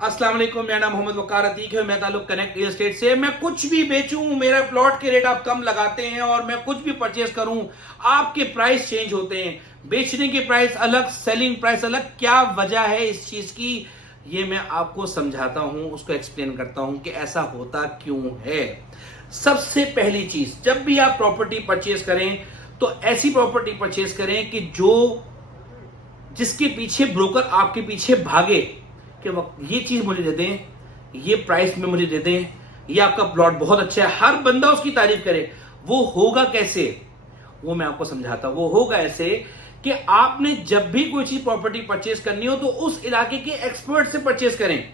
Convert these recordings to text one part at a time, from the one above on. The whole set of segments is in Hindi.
अस्सलाम वालेकुम, मेरा नाम मोहम्मद वकार अतीक है। मैं ताल्लुक कनेक्ट रियल एस्टेट से। मैं कुछ भी बेचूं, मेरा प्लॉट के रेट आप कम लगाते हैं और मैं कुछ भी परचेज करूं, आपके प्राइस चेंज होते हैं। बेचने की प्राइस अलग, सेलिंग प्राइस अलग। क्या वजह है इस चीज की, ये मैं आपको समझाता हूं, उसको एक्सप्लेन करता हूं कि ऐसा होता क्यों है। सबसे पहली चीज, जब भी आप प्रॉपर्टी परचेज करें तो ऐसी प्रॉपर्टी परचेज करें कि जिसके पीछे ब्रोकर आपके पीछे भागे कि ये चीज मुझे दे दें, ये प्राइस में मुझे दे दें, ये आपका प्लॉट बहुत अच्छा है, हर बंदा उसकी तारीफ करे। वो होगा कैसे, वो मैं आपको समझाता हूं। वो होगा ऐसे कि आपने जब भी कोई चीज प्रॉपर्टी परचेज करनी हो तो उस इलाके के एक्सपर्ट से परचेज करें।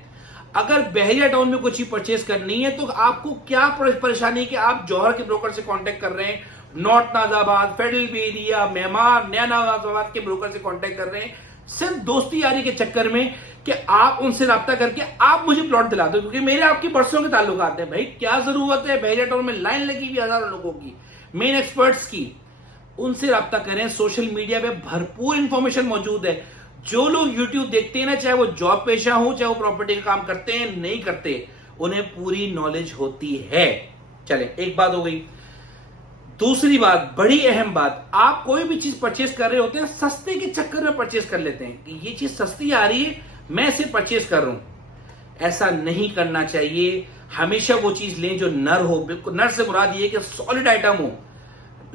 अगर बहरिया टाउन में कोई चीज परचेज करनी है तो आपको क्या परेशानी है कि आप जौहर के ब्रोकर से कांटेक्ट कर रहे हैं, नॉर्थ नाजाबाद, फेडरल बी एरिया, मेहमान, नया नाजाबाद के ब्रोकर से कांटेक्ट कर रहे हैं, सिर्फ दोस्ती यारी के चक्कर में कि आप उनसे राब्ता करके आप मुझे प्लॉट दिला दो, क्योंकि मेरे आपकी बरसों के ताल्लुकात हैं। भाई क्या जरूरत है, बहरिया टाउन में लाइन लगी हुई हजारों लोगों की, मेन एक्सपर्ट्स की। उनसे राब्ता करें। सोशल मीडिया पे भरपूर इंफॉर्मेशन मौजूद है। जो लोग यूट्यूब देखते हैं ना, चाहे वो जॉब पेशा हो, चाहे वो प्रॉपर्टी का काम करते हैं नहीं करते, उन्हें पूरी नॉलेज होती है। चले, एक बात हो गई। दूसरी बात, बड़ी अहम बात, आप कोई भी चीज परचेज कर रहे होते हैं, सस्ते के चक्कर में परचेज कर लेते हैं कि ये चीज सस्ती आ रही है, मैं इसे परचेज कर रहा हूं। ऐसा नहीं करना चाहिए। हमेशा वो चीज लें जो नर हो। बिल्कुल नर से मुराद ये कि सॉलिड आइटम हो,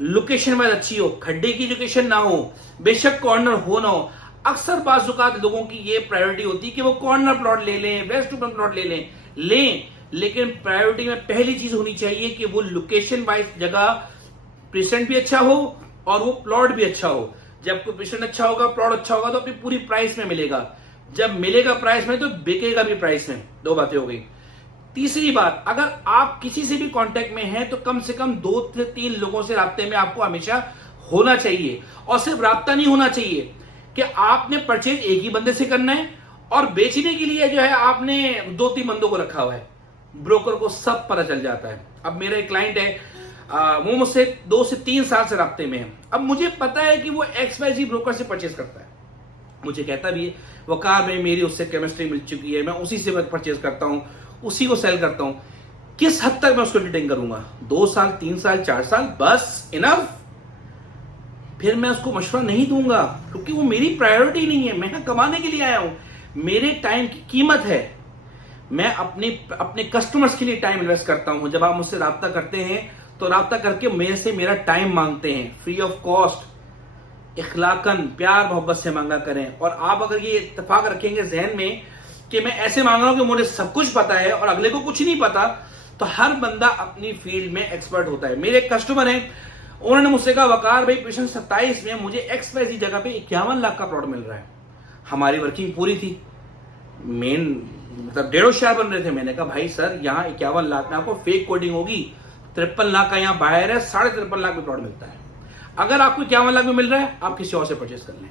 लोकेशन में अच्छी हो, खड्डे की लोकेशन ना हो, बेशक कॉर्नर हो ना हो। अक्सर बाजुकात लोगों की ये प्रायोरिटी होती है कि वो कॉर्नर प्लॉट ले लें, वेस्ट ओपन प्लॉट लें, लेकिन प्रायोरिटी में पहली चीज होनी चाहिए कि वो लोकेशन वाइज जगह प्रेजेंट भी अच्छा हो और वो प्लॉट भी अच्छा हो। जब कोई प्रेजेंट अच्छा होगा, प्लॉट अच्छा होगा, तो अपनी पूरी प्राइस में मिलेगा। जब मिलेगा प्राइस में तो बिकेगा भी प्राइस में। दो बातें हो गई। तीसरी बात, अगर आप किसी से भी कांटेक्ट में हैं तो कम से कम 2 से 3 लोगों से राब्ते में आपको हमेशा होना चाहिए। और सिर्फ राब्ता नहीं होना चाहिए कि आपने परचेज एक ही बंदे से करना है और बेचने के लिए जो है आपने 2-3 बंदों को रखा हुआ है। ब्रोकर को सब पता चल जाता है। अब मेरा एक क्लाइंट है, वो मुझसे 2 से 3 साल से राब्ते में है। अब मुझे पता है कि वो XYZ ब्रोकर से परचेज करता है। मुझे कहता भी है, वकार में मेरी उससे केमिस्ट्री मिल चुकी है, मैं उसी से परचेज करता हूं, उसी को सेल करता हूं। किस हद तक मैं उसको डिटेन करूंगा? 2 साल, 3 साल, 4 साल, बस इनफ। फिर मैं उसको मशवरा नहीं दूंगा, क्योंकि वो मेरी प्रायोरिटी नहीं है। मैं कमाने के लिए आया हूं, मेरे टाइम की कीमत है। मैं अपने कस्टमर्स के लिए टाइम इन्वेस्ट करता हूं। जब आप मुझसे राब्ता करते हैं तो राब्ता करके मेरे से मेरा टाइम मांगते हैं, फ्री ऑफ कॉस्ट, इखलाकन, प्यार मोहब्बत से मांगा करें। और आप अगर ये इत्तेफाक रखेंगे जहन में कि मैं ऐसे मांग रहा हूं कि मुझे सब कुछ पता है और अगले को कुछ नहीं पता, तो हर बंदा अपनी फील्ड में एक्सपर्ट होता है। मेरे एक कस्टमर हैं, उन्होंने मुझसे कहा, वकार भाई पिछले 27 में मुझे XYZ जगह पे 51 लाख का प्लॉट मिल रहा है। हमारी वर्किंग पूरी थी, मेन मतलब 1.5 शेयर बन रहे थे। मैंने कहा भाई सर, यहाँ 51 लाख में आपको फेक कोडिंग होगी, 53 लाख का यहाँ बाहर है, 53.5 लाख में प्लॉट मिलता है। अगर आपको 51 लाख में मिल रहा है, आप किसी और से परचेज कर लें।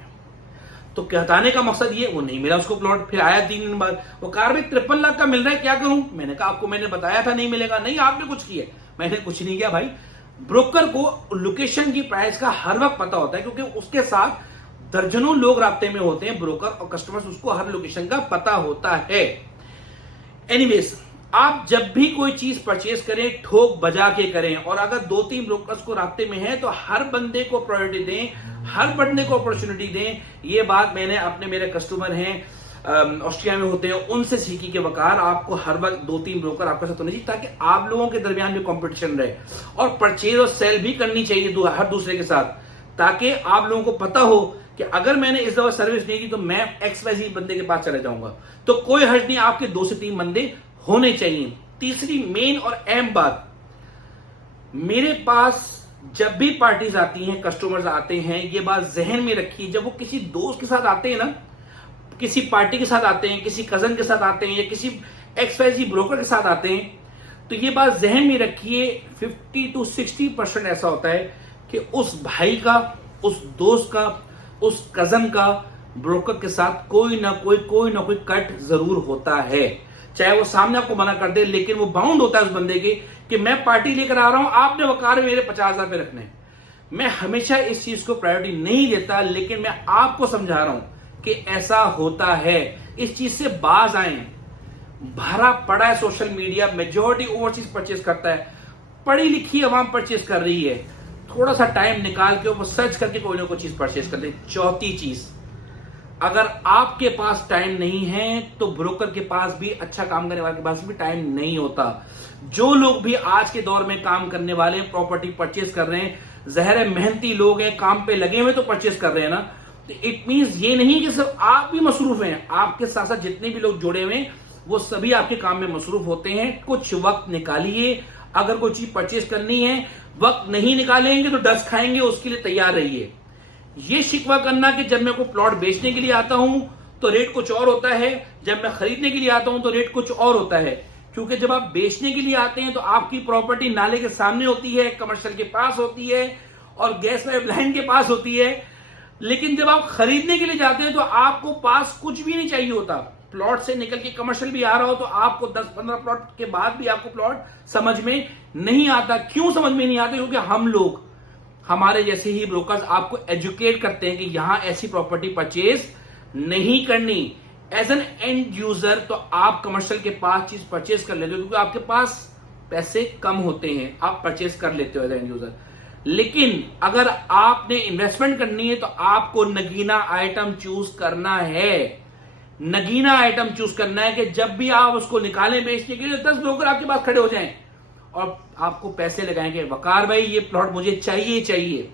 तो कहताने का मकसद ये, वो नहीं मिला उसको प्लॉट। फिर आया 3 दिन बाद, वो कार में 53 लाख का मिल रहा है, क्या करूं? मैंने कहा आपको मैंने बताया था नहीं मिलेगा। नहीं, आपने कुछ किया। मैंने कुछ नहीं किया भाई। ब्रोकर को लोकेशन की प्राइस का हर वक्त पता होता है, क्योंकि उसके साथ दर्जनों लोग राब्ते में होते हैं। ब्रोकर और कस्टमर्स, उसको हर लोकेशन का पता होता है। एनीवेज, आप जब भी कोई चीज परचेज करें, ठोक बजा के करें। और अगर 2-3 ब्रोकर्स को राब्ते में है तो हर बंदे को प्रायोरिटी दें, हर बंदे को अपॉर्चुनिटी दें। ये बात मैंने मेरे कस्टमर हैं ऑस्ट्रिया में होते हैं, उनसे सीखी कि वकार आपको हर वक्त 2-3 ब्रोकर आपके साथ होने चाहिए, ताकि आप लोगों के दरमियान भी कंपटीशन रहे। और परचेज और सेल भी करनी चाहिए हर दूसरे के साथ, ताकि आप लोगों को पता हो कि अगर मैंने इस दफा सर्विस नहीं की तो मैं XYZ बंदे के पास चले जाऊंगा। तो कोई हर्ज नहीं, आपके 2 से 3 बंदे होने चाहिए। तीसरी मेन और अहम बात, मेरे पास जब भी पार्टीज आती हैं, कस्टमर्स आते हैं, ये बात जहन में रखिए, जब वो किसी दोस्त के साथ आते हैं ना, किसी पार्टी के साथ आते हैं, किसी कजन के साथ आते हैं, या किसी XYZ ब्रोकर के साथ आते हैं, तो ये बात जहन में रखिए, 50 to 60% ऐसा होता है कि उस भाई का, उस दोस्त का, उस कजन का ब्रोकर के साथ कोई ना कोई कट जरूर होता है। चाहे वो सामने आपको मना कर दे, लेकिन वो बाउंड होता है उस बंदे के कि मैं पार्टी लेकर आ रहा हूं, आपने वकार में मेरे 50,000 पे रखने। मैं हमेशा इस चीज को प्रायोरिटी नहीं देता, लेकिन मैं आपको समझा रहा हूं कि ऐसा होता है। इस चीज से बाज आए। भरा पड़ा है social media, majority overseas purchase करता है, पढ़ी लिखी आवाम परचेस कर रही है। थोड़ा सा टाइम निकाल के वो सर्च करके कोई ना कोई चीज परचेस कर ले। चौथी चीज, अगर आपके पास टाइम नहीं है तो ब्रोकर के पास भी, अच्छा काम करने वाले के पास भी टाइम नहीं होता। जो लोग भी आज के दौर में काम करने वाले प्रॉपर्टी परचेस कर रहे हैं, ज़हर मेहनती लोग हैं, काम पे लगे हुए तो परचेस कर रहे हैं ना, तो इट मींस ये नहीं कि सिर्फ आप भी मसरूफ हैं, आपके साथ साथ जितने भी लोग जुड़े हुए हैं वो सभी आपके काम में मसरूफ होते हैं। कुछ वक्त निकालिए, अगर कोई चीज परचेस करनी है, वक्त नहीं निकालेंगे तो डस्ट खाएंगे, उसके लिए तैयार रहिए। ये शिकवा करना कि जब मैं कोई प्लॉट बेचने के लिए आता हूं तो रेट कुछ और होता है, जब मैं खरीदने के लिए आता हूं तो रेट कुछ और होता है, क्योंकि जब आप बेचने के लिए आते हैं तो आपकी प्रॉपर्टी नाले के सामने होती है, कमर्शियल के पास होती है और गैस पाइपलाइन के पास होती है। लेकिन जब आप खरीदने के लिए जाते हैं तो आपको पास कुछ भी नहीं चाहिए होता। प्लॉट से निकल के कमर्शियल भी आ रहा हो तो आपको 10-15 प्लॉट के बाद भी आपको प्लॉट समझ में नहीं आता। क्यों समझ में नहीं आता? क्योंकि हम लोग, हमारे जैसे ही ब्रोकर्स आपको एजुकेट करते हैं कि यहां ऐसी प्रॉपर्टी परचेज नहीं करनी। एज एन एंड यूजर तो आप कमर्शियल के पास चीज परचेज कर लेते हो क्योंकि आपके पास पैसे कम होते हैं, आप परचेज कर लेते हो एज एंड यूजर। लेकिन अगर आपने इन्वेस्टमेंट करनी है तो आपको नगीना आइटम चूज करना है। नगीना आइटम चूज करना है कि जब भी आप उसको निकालें बेचने के लिए 10 ब्रोकर आपके पास खड़े हो जाएं और आपको पैसे लगाएंगे, वकार भाई ये प्लॉट मुझे चाहिए चाहिए।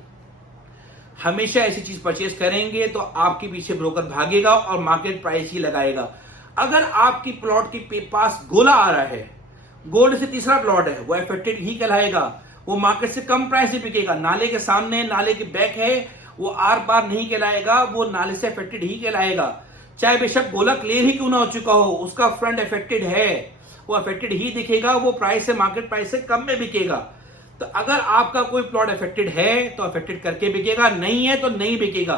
हमेशा ऐसी चीज परचेज करेंगे तो आपके पीछे ब्रोकर भागेगा और मार्केट प्राइस ही लगाएगा। अगर आपकी प्लॉट के पास गोला आ रहा है, गोल्ड से तीसरा प्लॉट है, वो अफेक्टेड ही कहलाएगा, वो मार्केट से कम प्राइस से बिकेगा। नाले के सामने, नाले के बैक है, वो आर पार नहीं कहलाएगा, वो नाले से अफेक्टेड ही कहलाएगा। चाहे बेशक गोला क्लियर ही क्यों ना हो चुका हो, उसका फ्रंट अफेक्टेड है, वो अफेक्टेड ही दिखेगा, वो प्राइस से, मार्केट प्राइस से कम में बिकेगा। तो अगर आपका कोई प्लॉट अफेक्टेड है तो अफेक्टेड करके बिकेगा, नहीं है तो नहीं बिकेगा।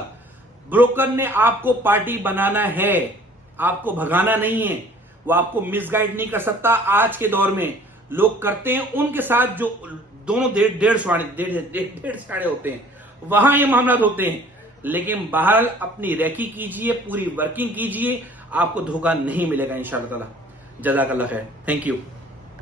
ब्रोकर ने आपको पार्टी बनाना है, आपको भगाना नहीं है, वो आपको मिसगाइड नहीं कर सकता। आज के दौर में लोग करते हैं उनके साथ जो दोनों डेढ़ साढ़े होते हैं, वहां ये मामला होते हैं। लेकिन बहरहाल अपनी रैकी कीजिए, पूरी वर्किंग कीजिए, आपको धोखा नहीं मिलेगा इंशाअल्लाह ताला। जज़ाकल्लाह खैर, थैंक यू।